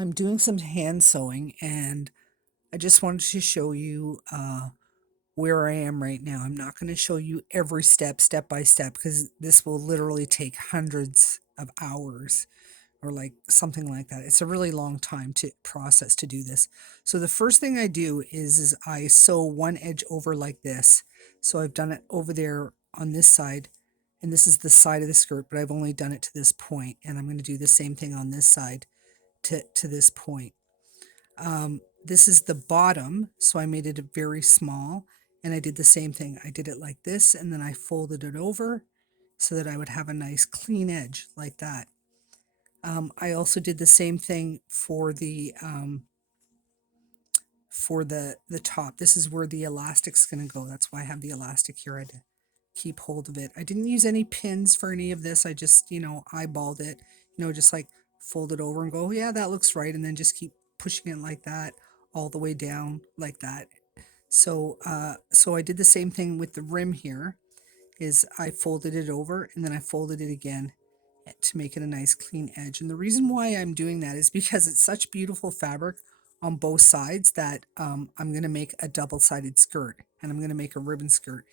I'm doing some hand sewing and I just wanted to show you where I am right now. I'm not going to show you every step by step, because this will literally take hundreds of hours or like something like that. It's a really long time to process to do this. So the first thing I do is I sew one edge over like this. So I've done it over there on this side, and this is the side of the skirt, but I've only done it to this point, and I'm going to do the same thing on this side to this point. This is the bottom, so I made it very small, and I did the same thing. I did it like this, and then I folded it over so that I would have a nice clean edge like that. I also did the same thing for the top. This is where the elastic's going to go. That's why I have the elastic here. I had to keep hold of it. I didn't use any pins for any of this. I just, eyeballed it, just like fold it over and go, yeah, that looks right. And then just keep pushing it like that all the way down like that. So I did the same thing with the rim here, is I folded it over and then I folded it again to make it a nice clean edge. And the reason why I'm doing that is because it's such beautiful fabric on both sides that I'm going to make a double-sided skirt, and I'm going to make a ribbon skirt.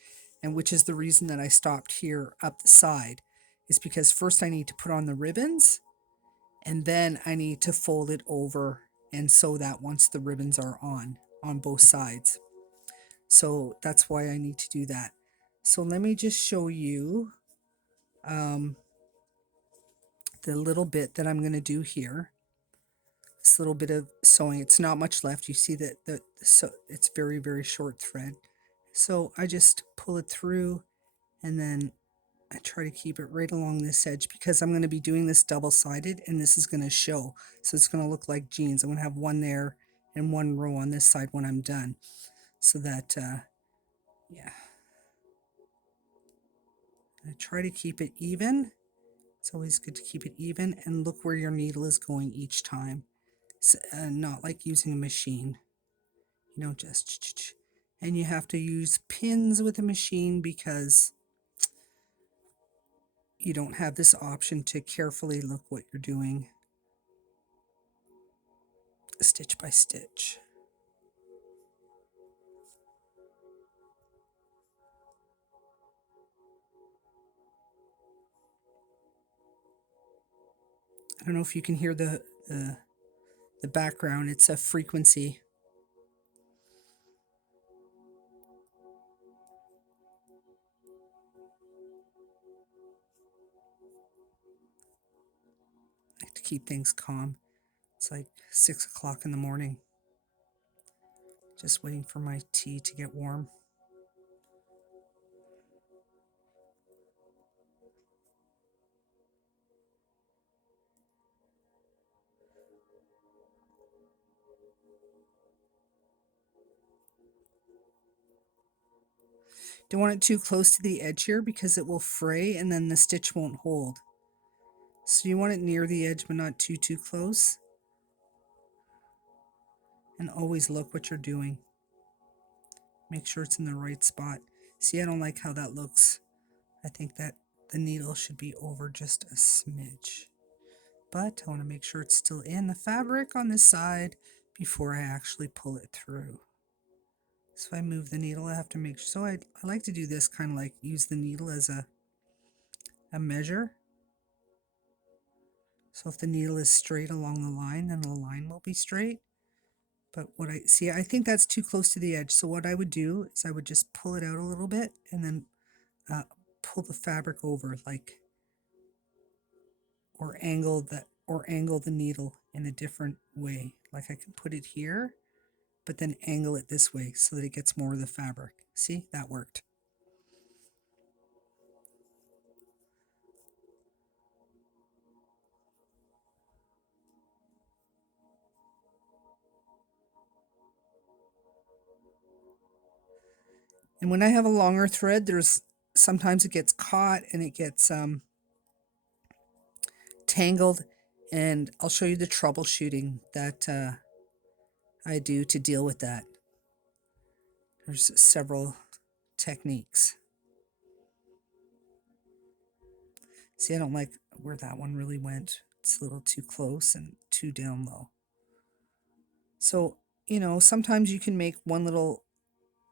And which is the reason that I stopped here up the side, is because first I need to put on the ribbons, and then I need to fold it over and sew that once the ribbons are on both sides. So that's why I need to do that. So let me just show you um, the little bit that I'm going to do here. This little bit of sewing. It's not much left. You see that so it's very, very short thread. So I just pull it through, and then I try to keep it right along this edge, because I'm going to be doing this double-sided, and this is going to show. So it's going to look like jeans. I'm going to have one there and one row on this side when I'm done. So that, yeah. I try to keep it even. It's always good to keep it even, and look where your needle is going each time. So, not like using a machine, just, and you have to use pins with a machine because you don't have this option to carefully look what you're doing stitch by stitch. I don't know if you can hear the background. It's a frequency. I like to keep things calm. It's like 6 o'clock in the morning. Just waiting for my tea to get warm. Don't want it too close to the edge here, because it will fray and then the stitch won't hold. So you want it near the edge, but not too close. And always look what you're doing. Make sure it's in the right spot. See, I don't like how that looks. I think that the needle should be over just a smidge. But I want to make sure it's still in the fabric on this side before I actually pull it through. So if I move the needle, I have to make sure. So I like to do this, kind of like use the needle as a measure. So if the needle is straight along the line, then the line will be straight. But what I see, I think that's too close to the edge. So what I would do is I would just pull it out a little bit, and then pull the fabric over, like, or angle the needle in a different way. Like I can put it here, but then angle it this way so that it gets more of the fabric. See, that worked. And when I have a longer thread, there's sometimes it gets caught and it gets tangled, and I'll show you the troubleshooting that I do to deal with that. There's several techniques. See, I don't like where that one really went. It's a little too close and too down low. So, you know, sometimes you can make one little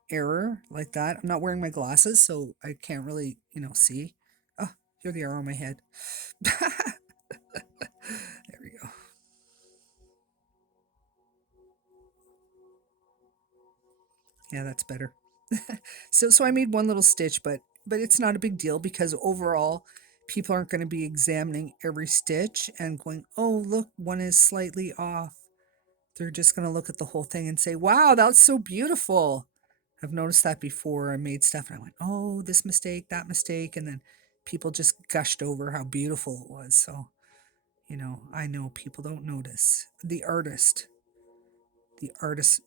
error like that. I'm not wearing my glasses, so I can't really, you know, see. Oh, here they are on my head. There we go. Yeah, that's better. So I made one little stitch, but it's not a big deal because overall people aren't going to be examining every stitch and going, "Oh, look, one is slightly off." They're just going to look at the whole thing and say, "Wow, that's so beautiful." I've noticed that before. I made stuff and I went, "Oh, this mistake, that mistake," and then people just gushed over how beautiful it was. So, you know, I know people don't notice. The artist,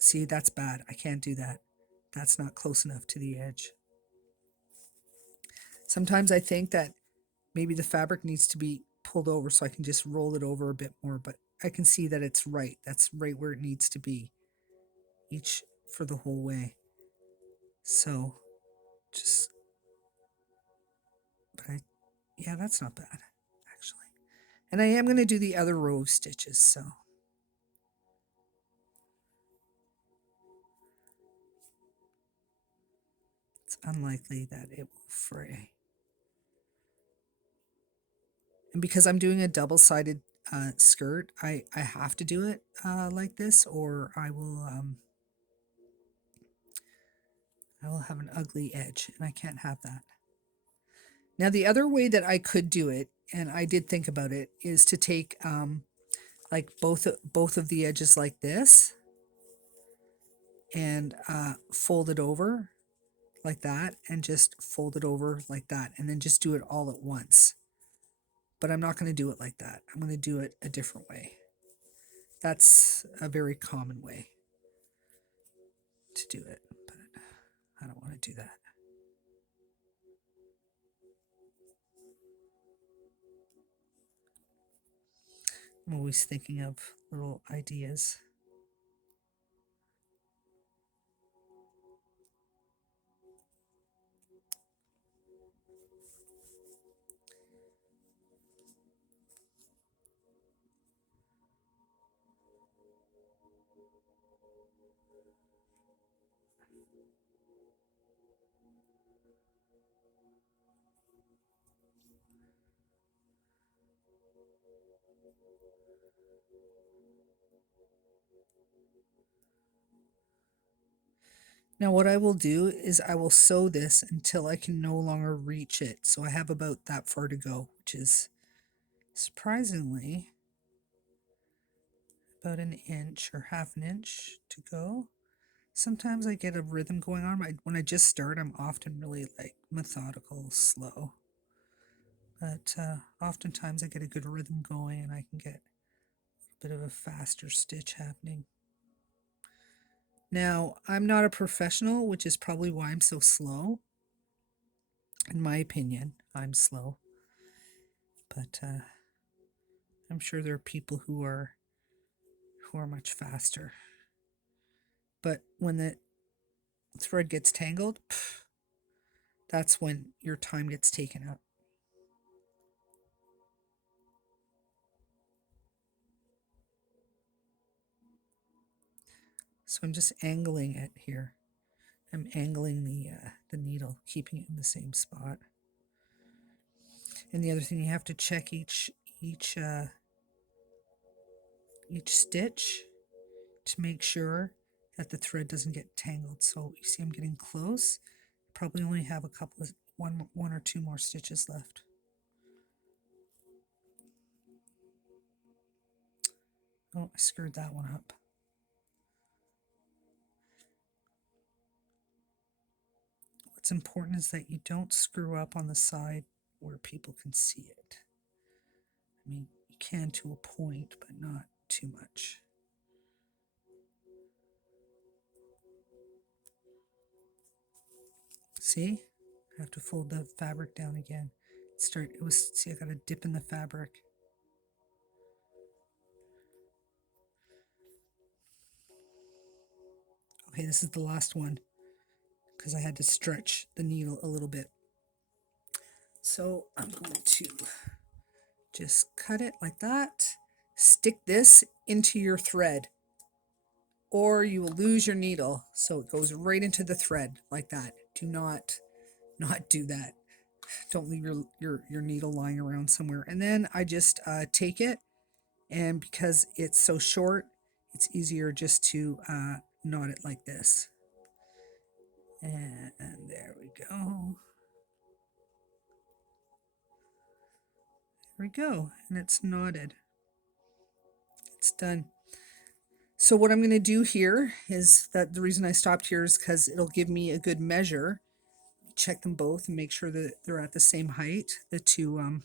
see, that's bad. I can't do that. That's not close enough to the edge. Sometimes I think that maybe the fabric needs to be pulled over so I can just roll it over a bit more, but I can see that it's right. That's right where it needs to be, each for the whole way. So just, but yeah, that's not bad, actually. And I am going to do the other row of stitches, so it's unlikely that it will fray. And because I'm doing a double-sided skirt, I have to do it like this, or I will have an ugly edge, and I can't have that. Now, the other way that I could do it, and I did think about it, is to take like both of the edges like this, and fold it over like that, and just fold it over like that, and then just do it all at once. But I'm not going to do it like that. I'm going to do it a different way. That's a very common way to do it, but I don't want to do that. I'm always thinking of little ideas. Now what I will do is I will sew this until I can no longer reach it. So I have about that far to go, which is surprisingly about an inch or half an inch to go. Sometimes I get a rhythm going on. When I just start, I'm often really like methodical, slow. But oftentimes I get a good rhythm going and I can get a bit of a faster stitch happening. Now, I'm not a professional, which is probably why I'm so slow. In my opinion, I'm slow. But I'm sure there are people who are much faster. But when the thread gets tangled, that's when your time gets taken up. So I'm just angling it here. I'm angling the needle, keeping it in the same spot. And the other thing, you have to check each stitch to make sure that the thread doesn't get tangled. So you see I'm getting close. Probably only have a couple of one or two more stitches left. Oh, I screwed that one up. What's important is that you don't screw up on the side where people can see it. I mean, you can to a point, but not too much. See? I have to fold the fabric down again. See, I got a dip in the fabric. Okay, this is the last one because I had to stretch the needle a little bit. So I'm going to just cut it like that. Stick this into your thread. or you will lose your needle. So it goes right into the thread like that. Do not do that. Don't leave your needle lying around somewhere. And then I just take it, and because it's so short, it's easier just to knot it like this. And there we go. There we go. And it's knotted. It's done. So what I'm going to do here is that the reason I stopped here is because it'll give me a good measure. Check them both and make sure that they're at the same height. The two,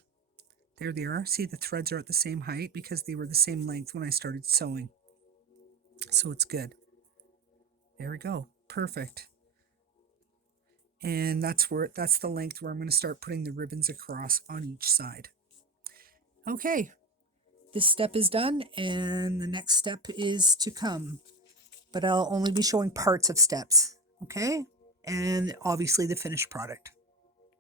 there they are. See, the threads are at the same height because they were the same length when I started sewing. So it's good. There we go. Perfect. And that's the length where I'm going to start putting the ribbons across on each side. Okay, this step is done, and the next step is to come, but I'll only be showing parts of steps, okay? And obviously the finished product.